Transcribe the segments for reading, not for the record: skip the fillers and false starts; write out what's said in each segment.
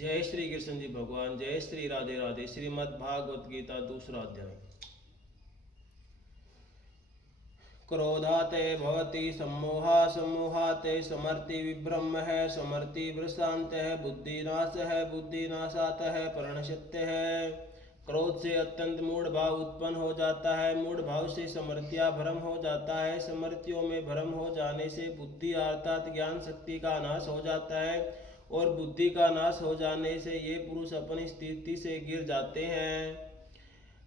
जय श्री कृष्ण जी भगवान। जय श्री राधे राधे। श्रीमद् भागवत गीता दूसरा अध्याय। क्रोधाते भवति सम्मोहा सम्मोहाते समर्ति विभ्रम है समर्ति भ्रशांत है बुद्धिनाश है बुद्धिनाशात है प्रणश्यत्य है। क्रोध से अत्यंत मूढ़ भाव उत्पन्न हो जाता है, मूढ़ भाव से समर्त्या भ्रम हो जाता है, समर्त्यों में भ्रम हो जाने से बुद्धि अर्थात ज्ञान शक्ति का नाश हो जाता है और बुद्धि का नाश हो जाने से ये पुरुष अपनी स्थिति से गिर जाते हैं।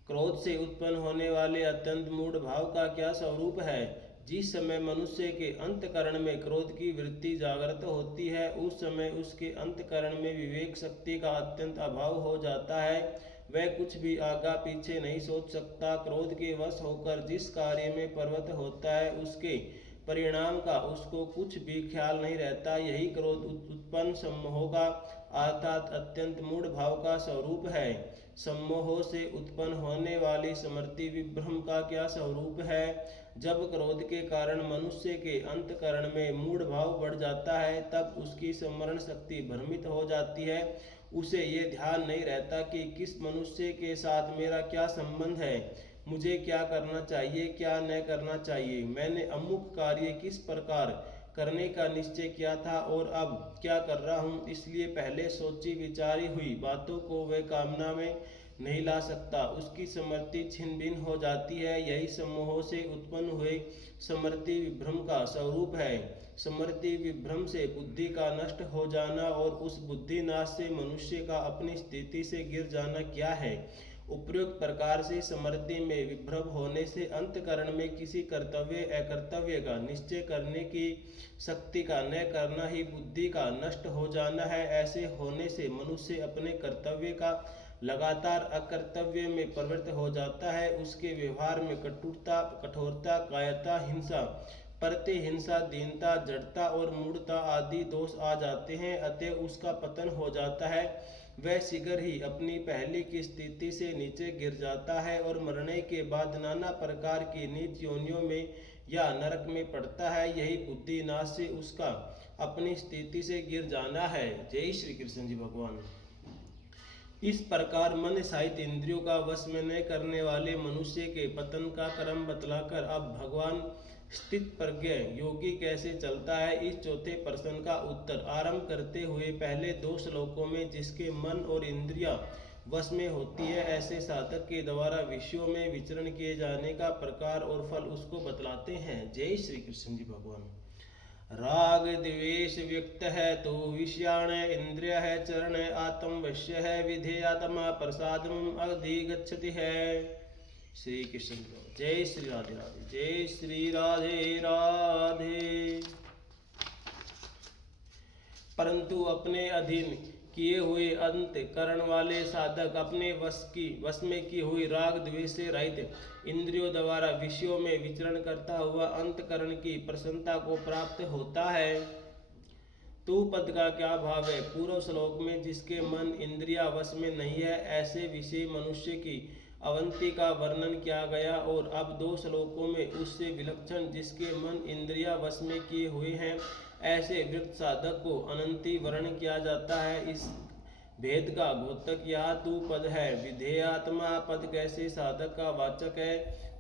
क्रोध से उत्पन्न होने वाले अत्यंत मूढ़ भाव का क्या स्वरूप है? जिस समय मनुष्य के अंतकरण में क्रोध की वृत्ति जागृत होती है उस समय उसके अंतकरण में विवेक शक्ति का अत्यंत अभाव हो जाता है। वह कुछ भी आगा पीछे नहीं सोच सकता। क्रोध के वश होकर जिस कार्य में प्रवृत्त होता है उसके परिणाम का उसको कुछ भी ख्याल नहीं रहता। यही क्रोध उत्पन्न सम्मोह का अर्थात अत्यंत मूढ़ भाव का स्वरूप है। सम्मोह से उत्पन्न होने वाली समर्ति विभ्रम का क्या स्वरूप है? जब क्रोध के कारण मनुष्य के अंतकरण में मूढ़ भाव बढ़ जाता है तब उसकी स्मरण शक्ति भ्रमित हो जाती है। उसे ये ध्यान नहीं रहता कि किस मनुष्य के साथ मेरा क्या संबंध है, मुझे क्या करना चाहिए क्या न करना चाहिए, मैंने अमुक कार्य किस प्रकार करने का निश्चय किया था और अब क्या कर रहा हूँ। इसलिए पहले सोची विचारी हुई बातों को वह कामना में नहीं ला सकता। उसकी समृद्धि छिन्न भिन्न हो जाती है। यही सम्मोह से उत्पन्न हुए समृद्धि विभ्रम का स्वरूप है। समृद्धि विभ्रम से बुद्धि का नष्ट हो जाना और उस बुद्धि नाश से मनुष्य का अपनी स्थिति से गिर जाना क्या है? उपयुक्त प्रकार से समृद्धि में विभ्रम होने से अंतकरण में किसी कर्तव्य अकर्तव्य का निश्चय करने की शक्ति का न करना ही बुद्धि का नष्ट हो जाना है। ऐसे होने से मनुष्य अपने कर्तव्य का लगातार अकर्तव्य में प्रवृत्त हो जाता है। उसके व्यवहार में कटुता कठोरता कायरता हिंसा प्रतिहिंसा दीनता जड़ता और मूढ़ता आदि दोष आ जाते हैं। अतः उसका पतन हो जाता है। वह शीघ्र ही अपनी पहले की स्थिति से नीचे गिर जाता है और मरने के बाद नाना प्रकार की नीच योनियों में या नरक में पड़ता है। यही बुद्धि नाश से उसका अपनी स्थिति से गिर जाना है। जय श्री कृष्ण जी भगवान। इस प्रकार मन सहित इंद्रियों का वश में न करने वाले मनुष्य के पतन का क्रम बतलाकर अब भगवान स्थित प्रज्ञ योगी कैसे चलता है इस चौथे प्रश्न का उत्तर आरंभ करते हुए पहले दो श्लोकों में जिसके मन और इंद्रियां वश में होती है ऐसे साधक के द्वारा विषयों में विचरण किए जाने का प्रकार और फल उसको बतलाते हैं। जय श्री कृष्ण जी भगवान। राग द्वेष व्यक्त है तो विषयाण इंद्रिय है चरण आत्म वश्य है विधेयात्मा प्रसादम अधिगच्छति है। श्री कृष्ण। जय श्री राधे राधे। जय श्री राधे राधे। परंतु अपने अधीन किए हुए अंतकरण वाले साधक अपने वश में की हुई राग द्वेष से रहित इंद्रियों द्वारा विषयों में विचरण करता हुआ अंतकरण की प्रसन्नता को प्राप्त होता है। तू पद का क्या भाव है? पूर्व श्लोक में जिसके मन इंद्रिया वश में नहीं है ऐसे विषय मनुष्य की अवंती का वर्णन किया गया और अब दो श्लोकों में उससे विलक्षण जिसके मन इंद्रिया वश में किए हुए हैं ऐसे वृत्त साधक को अनंती वर्ण किया जाता है। इस भेद का द्योतक यह तू पद है। विधेयात्मा पद कैसे साधक का वाचक है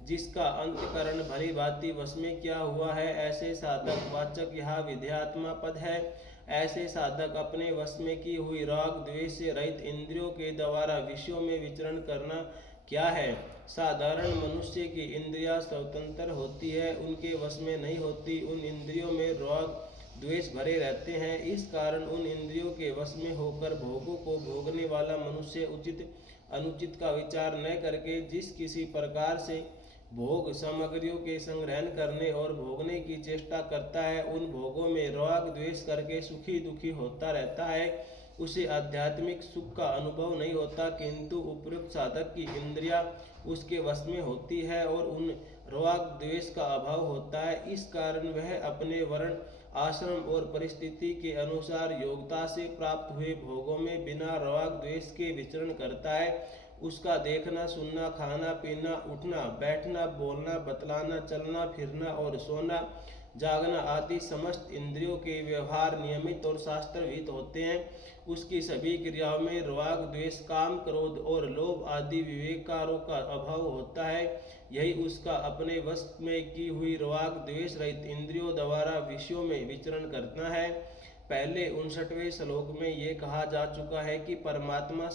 जिसका अंतकरण भली भांति वश में किया हुआ है ऐसे साधक वाचक यह विधेयात्मा पद है। ऐसे साधक अपने वश में की हुई राग द्वेष से रहित इंद्रियों के द्वारा विषयों में विचरण करना क्या है? साधारण मनुष्य की इंद्रियां स्वतंत्र होती है, उनके वश में नहीं होती। उन इंद्रियों में राग द्वेष भरे रहते हैं। इस कारण उन इंद्रियों के वश में होकर भोगों को भोगने वाला मनुष्य उचित अनुचित का विचार न करके जिस किसी प्रकार से भोग सामग्रियों के संग्रहण करने और भोगने की चेष्टा करता है उन भोगों में राग द्वेष करके सुखी दुखी होता रहता है। उसे आध्यात्मिक सुख का अनुभव नहीं होता किंतु उपयुक्त साधक की इंद्रियां उसके वश में होती है और उन राग द्वेष का अभाव होता है। इस कारण वह अपने वर्ण आश्रम और परिस्थिति के अनुसार योग्यता से प्राप्त हुए भोगों में बिना राग द्वेष के विचरण करता है। उसका देखना सुनना खाना पीना उठना बैठना बोलना बतलाना चलना फिरना और सोना जागना आदि समस्त इंद्रियों के व्यवहार नियमित और शास्त्रविहित होते हैं। उसकी सभी क्रियाओं में राग द्वेष काम क्रोध और लोभ आदि विवेकारों का अभाव होता है। यही उसका अपने वश में की हुई राग द्वेष रहित इंद्रियों द्वारा विषयों में विचरण करना है। पहले 59वें श्लोक में ये कहा जा चुका है कि परमात्मा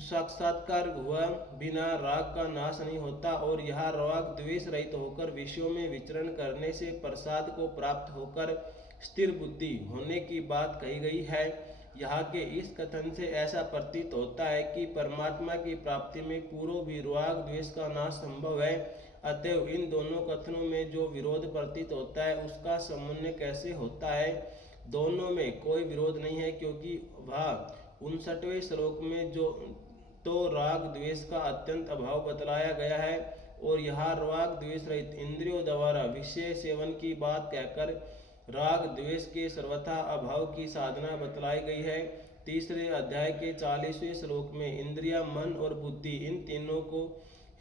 साक्षात्कार हुआ बिना राग का नाश नहीं होता, और यह राग द्वेष रहित होकर विषयों में विचरण करने से प्रसाद को प्राप्त होकर स्थिर बुद्धि होने की बात कही गई है। यहाँ के इस कथन से ऐसा प्रतीत होता है कि परमात्मा की प्राप्ति में पूर्व भी राग द्वेष का नाश संभव है। अतएव इन दोनों कथनों में जो विरोध प्रतीत होता है उसका समन्वय कैसे होता है? दोनों में कोई विरोध नहीं है, क्योंकि वह 59वें श्लोक में जो तो राग द्वेष का अत्यंत अभाव बतलाया गया है, और यहाँ राग द्वेष रहित इंद्रियों द्वारा विषय सेवन की बात कहकर राग द्वेष के सर्वथा अभाव की साधना बतलाई गई है। तीसरे अध्याय के 40वें श्लोक में इंद्रिया, मन और बुद्धि इन तीनों को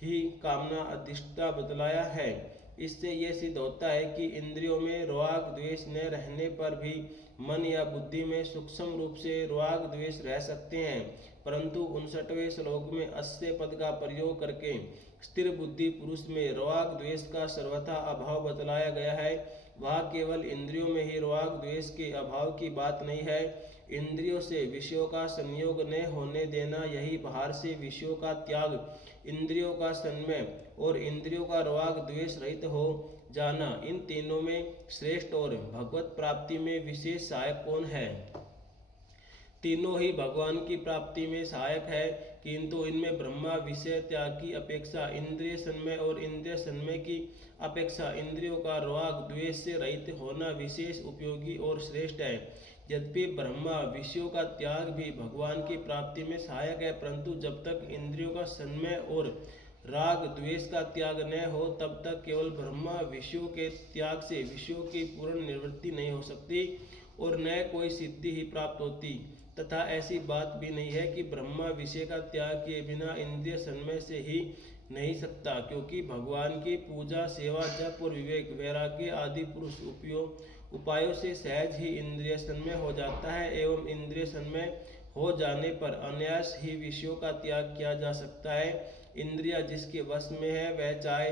ही कामना अधिष्ठा बतलाया है। इससे यह सिद्ध होता है कि इंद्रियों में राग द्वेष न रहने पर भी मन या बुद्धि में सूक्ष्म रूप से राग द्वेष रह सकते हैं, परंतु 59वें श्लोक में अस्य पद का प्रयोग करके स्थिर बुद्धि पुरुष में राग द्वेष का सर्वथा अभाव बतलाया गया है। वह केवल इंद्रियों में ही राग द्वेष के अभाव की बात नहीं है। इंद्रियों से विषयों का संयोग न होने देना, यही बाहर से विषयों का त्याग, इंद्रियों का संयम और इंद्रियों का राग द्वेष रहित हो जाना, इन तीनों में श्रेष्ठ और भगवत प्राप्ति में विशेष सहायक कौन है? तीनों ही भगवान की प्राप्ति में सहायक है, किंतु इनमें ब्रह्मा विषय त्याग की अपेक्षा इंद्रिय संयम और इंद्रिय संयम की अपेक्षा इंद्रियों का राग द्वेष से रहित होना विशेष उपयोगी और श्रेष्ठ है। यद्यपि ब्रह्मा विषयों का त्याग भी भगवान की प्राप्ति में सहायक है, परंतु जब तक इंद्रियों का संयम और राग द्वेष का त्याग न हो तब तक केवल ब्रह्मा विषयों के त्याग से विषयों की पूर्ण निवृत्ति नहीं हो सकती और न कोई सिद्धि ही प्राप्त होती। तथा ऐसी बात भी नहीं है कि ब्रह्मा विषय का त्याग किए बिना इंद्रिय संयम से ही नहीं सकता, क्योंकि भगवान की पूजा, सेवा, जप और विवेक, वैराग्य आदि पुरुष उपायों से सहज ही इंद्रिय संयम हो जाता है, एवं इंद्रिय संयम हो जाने पर अनायास ही विषयों का त्याग किया जा सकता है। इंद्रिया जिसके वश में है वह चाहे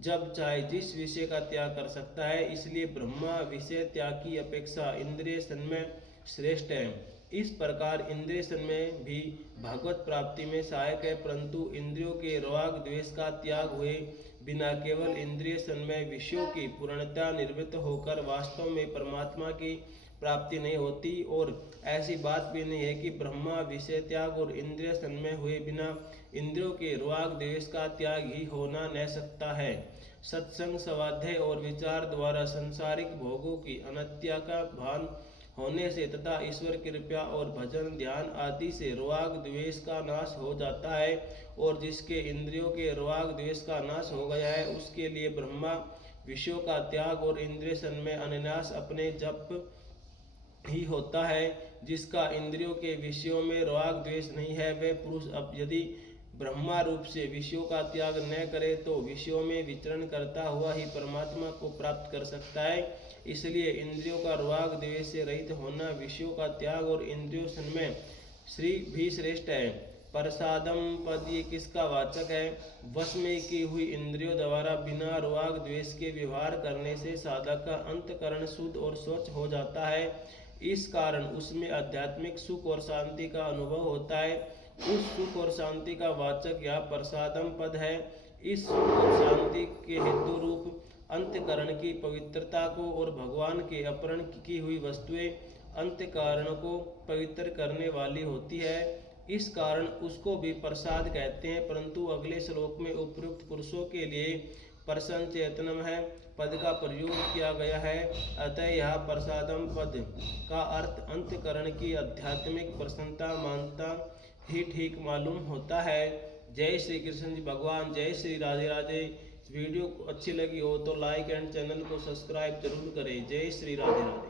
जब चाहे जिस विषय का त्याग कर सकता है, इसलिए ब्रह्मा विषय त्याग की अपेक्षा इंद्रिय संयम श्रेष्ठ है। इस प्रकार इंद्रिय संयम भी भगवत प्राप्ति में सहायक है, परंतु इंद्रियों के राग द्वेष का त्याग हुए बिना केवल इंद्रिय संयम विषयों की पूर्णता निवृत्त होकर वास्तव में परमात्मा की प्राप्ति नहीं होती। और ऐसी बात भी नहीं है कि ब्रह्मा विषय त्याग और इंद्रिय संयम हुए बिना इंद्रियों के राग द्वेष का त्याग ही होना न सकता है। सत्संग, स्वाध्याय और विचार द्वारा संसारिक भोगों की अनित्य का भान होने से तथा ईश्वर कृपा और भजन, ध्यान आदि से राग द्वेष का नाश हो जाता है, और जिसके इंद्रियों के राग द्वेष का नाश हो गया है उसके लिए ब्रह्मा विषयों का त्याग और इंद्रिय संयम अनायास अपने जप ही होता है। जिसका इंद्रियों के विषयों में राग द्वेष नहीं है वह पुरुष अब यदि ब्रह्मा रूप से विषयों का त्याग न करे तो विषयों में विचरण करता हुआ ही परमात्मा को प्राप्त कर सकता है। इसलिए इंद्रियों का राग द्वेष से रहित होना, विषयों का त्याग और इंद्रियों संयम भी श्रेष्ठ है। प्रसादम पद ये किसका वाचक है? वश में की हुई इंद्रियों द्वारा बिना राग द्वेष के व्यवहार करने से साधक का अंतकरण शुद्ध और स्वच्छ हो जाता है। इस कारण उसमें आध्यात्मिक सुख और शांति का अनुभव होता है। उस सुख और शांति का वाचक यह प्रसादम पद है। इस सुख और शांति के हेतु रूप अंतकरण की पवित्रता को और भगवान के अपहरण की हुई वस्तुएं अंतकरण को पवित्र करने वाली होती है, इस कारण उसको भी प्रसाद कहते हैं। परंतु अगले श्लोक में उपयुक्त पुरुषों के लिए प्रसन्न चेतनम है पद का प्रयोग किया गया है। अतः यह प्रसादम पद का अर्थ अंतकरण की आध्यात्मिक प्रसन्नता मानता ही ठीक मालूम होता है। जय श्री कृष्ण जी भगवान, जय श्री राधे राधे। वीडियो अच्छी लगी हो तो लाइक एंड चैनल को सब्सक्राइब जरूर करें। जय श्री राधे राधे।